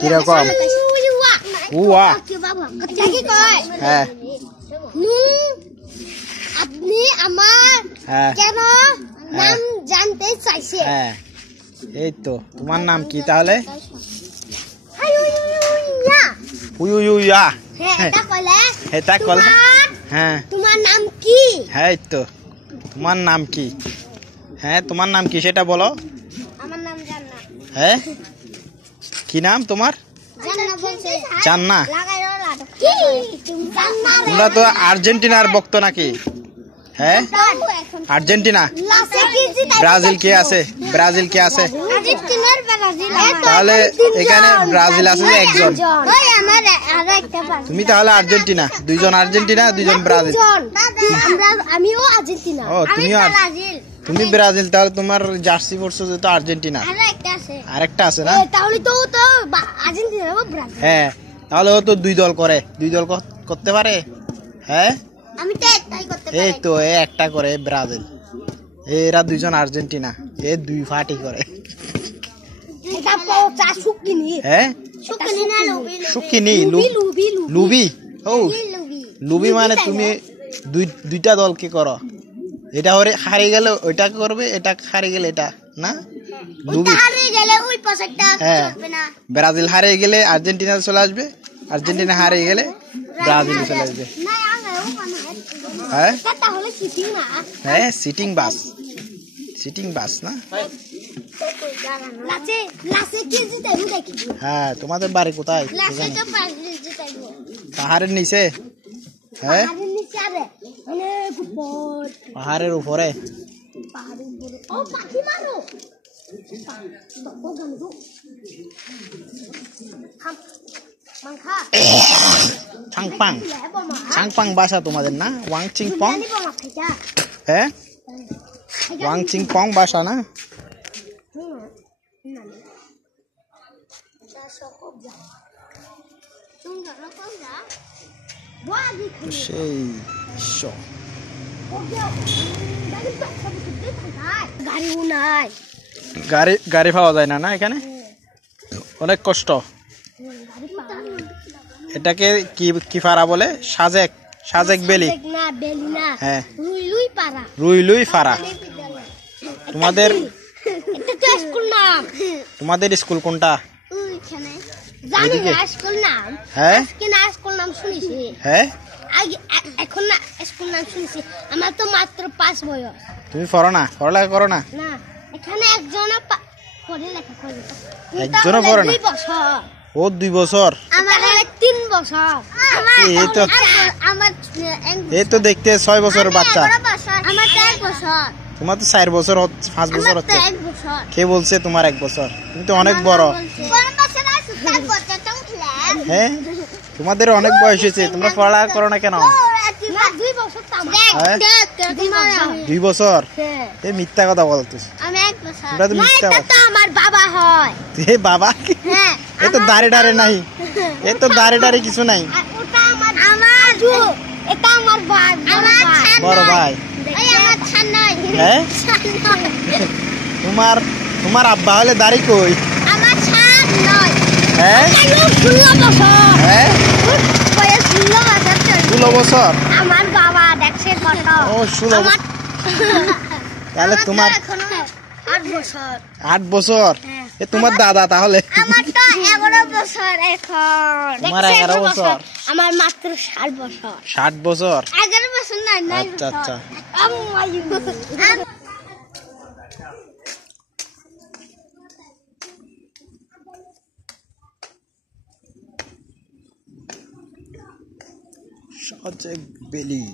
কিরকম উয়া হ্যাঁ আপনি আমার কেন নাম জানতে চাইছে হ্যাঁ এই তো তোমার নাম কি তাহলে হুইউইয়া এটা কলে হ্যাঁ তোমার নাম কি হ্যাঁ এই তো তোমার নাম কি হ্যাঁ তোমার নাম কি সেটা বলো আমার নাম জান্নাত হ্যাঁ কি নাম তোমার জান্না তোমরা তো আর্জেন্টিনার ভক্ত নাকি হ্যাঁ আর্জেন্টিনা ব্রাজিল কে আছে তাহলে এখানে ব্রাজিল আছে একজন তুমি তাহলে আর্জেন্টিনা দুইজন আর্জেন্টিনা দুইজন ব্রাজিল আমিও আর্জেন্টিনা ও তুমি ব্রাজিল তাহলে তোমার জার্সি পরছো তো আর্জেন্টিনা আরেকটা আছে না তাহলে তো আর্জেন্টিনা ব্রাজিল হ্যাঁ তাহলে ও তো দুই দল করতে পারে হ্যাঁ আমি তো একটাই করতে পারি এই তো একটা করে ব্রাজিল এরা দুইজন আর্জেন্টিনা এ দুই ফাটি করে এটা পচা শুকিনি হ্যাঁ শুকিনি না শুকিনি লুবি ও লুবি মানে তুমি দুইটা দলকে করো এটা হারিয়ে গেলে ওইটা করবে এটা হারিয়ে গেলে এটা না লুবি হারিয়ে গেলে ওই পাশেরটা চলবে না ব্রাজিল হারিয়ে গেলে আর্জেন্টিনা চলে আসবে আর্জেন্টিনা হারিয়ে গেলে ব্রাজিল চলে আসবে হ্যাঁ তাহলে সিটিং না হ্যাঁ সিটিং বাস না লাসে কি জিতাইবো দেখি হ্যাঁ তোমাদের বাড়ি কোথায় লাসে তো ব্রাজিল জিতাইবো পাহাড়ের নিচে হ্যাঁ পাহাড়ের নিচে আরে অনেক উপর পাহাড়ের উপরে ও পাখি মারো চাংপাং ভাষা তোমাদের না ওয়াংচিংপং হ্যাঁ ওয়াংচিংপং ভাষা না সেই গাড়ি পাওয়া যায় না এখানে অনেক কষ্ট এটাকে কি পাড়া বলে সাজেক বেলি হ্যাঁ রুইলুই পাড়া তোমাদের স্কুল কোনটা হ্যাঁ হ্যাঁ এখন না স্কুল নাম শুনছি আমার তো মাত্র 5 বয়স তুমি পড়ালেখা করো না এখানে একজনও পড়ালেখা করে একজনও পড়ে না 2 বছর ও 2 বছর আমার 3 বছর এই তো দেখতে 6 বছরের বাচ্চা আমার 1 বছর তোমার তো 4 বছর 5 বছর হচ্ছে কে বলছে তোমার 1 বছর তুমি তো অনেক বড় হ্যাঁ তোমাদের অনেক বয়স হয়েছে তোমরা পড়ালেখা করো না কেন 2 বছর এই মিথ্যা কথা বলতেছ তোমরা তো মিথ্যা কথা আমার বাবা হয় বাবা এই তো দাঁড়ে নাই এই তো দাঁড়ে কিছু নাই এটা আমার ভাই বড় ভাই হ্যাঁ তোমার আব্বা হলে দাড়ি কই আমার ছাদ নয় হ্যাঁ 16 বছর হ্যাঁ 16 বছর আমার বাবা দেখছে কত ও 16 বছর তাহলে তোমার 8 বছর এ তোমার দাদা তাহলে আমার তো 11 বছর এখন তোমার 11 বছর আমার মাত্র 60 বছর 60 বছর 11 বছর না 9 আচ্ছা সাজেক বেলি